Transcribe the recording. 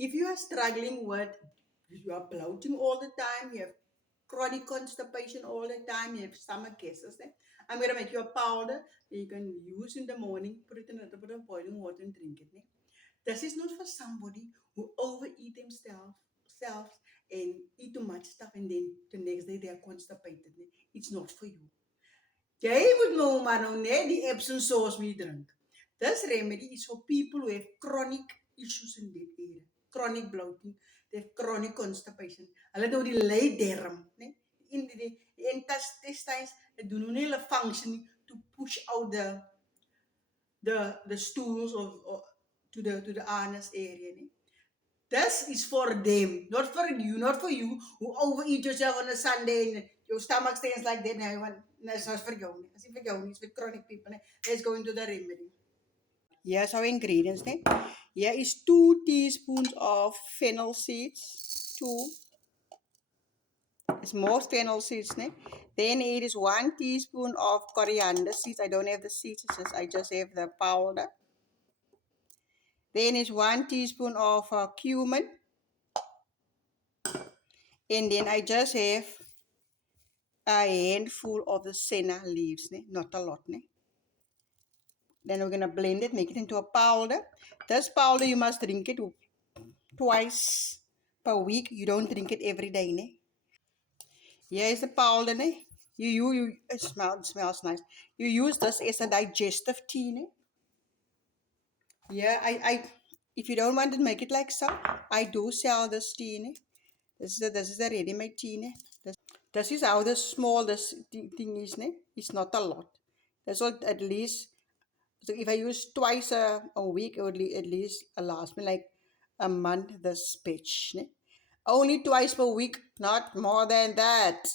If you are struggling with, you are bloating all the time, you have chronic constipation all the time, you have stomach gases, I'm going to make you a powder that you can use in the morning, put it in a little bit of boiling water and drink it. This is not for somebody who overeat themselves and eat too much stuff and then the next day they are constipated. It's not for you. Jy moet nou maar nou net die Epsom sauce mee drink. This remedy is for people who have chronic issues in that area. Chronic bloating, they have chronic constipation. Hulle het nou die leydarm, né? In die intestines, they doen nou nie hulle function to push out the stools or to the anus area. Né? This is for them, not for you, not for you who overeat yourself on a Sunday and your stomach stays like that. That's not for you. It's for you. It's for chronic people. Let's go into the remedy. Here's our ingredients. Here is 2 teaspoons of fennel seeds. 2. It's more fennel seeds. Then it is 1 teaspoon of coriander seeds. I don't have the seeds. I just have the powder. Then is 1 teaspoon of cumin. And then I just have a handful of the senna leaves, not a lot. Then we're going to blend it, make it into a powder. This powder, you must drink it twice per week. You don't drink it every day. Here is the powder. It smells nice. You use this as a digestive tea. Yeah, if you don't want to make it like so, I do sell this tea. This is the ready-made tea. This is how small this thing is. It's not a lot. That's all at least. So if I use twice a week, it would at least last me like a month. This batch. Only twice per week, not more than that.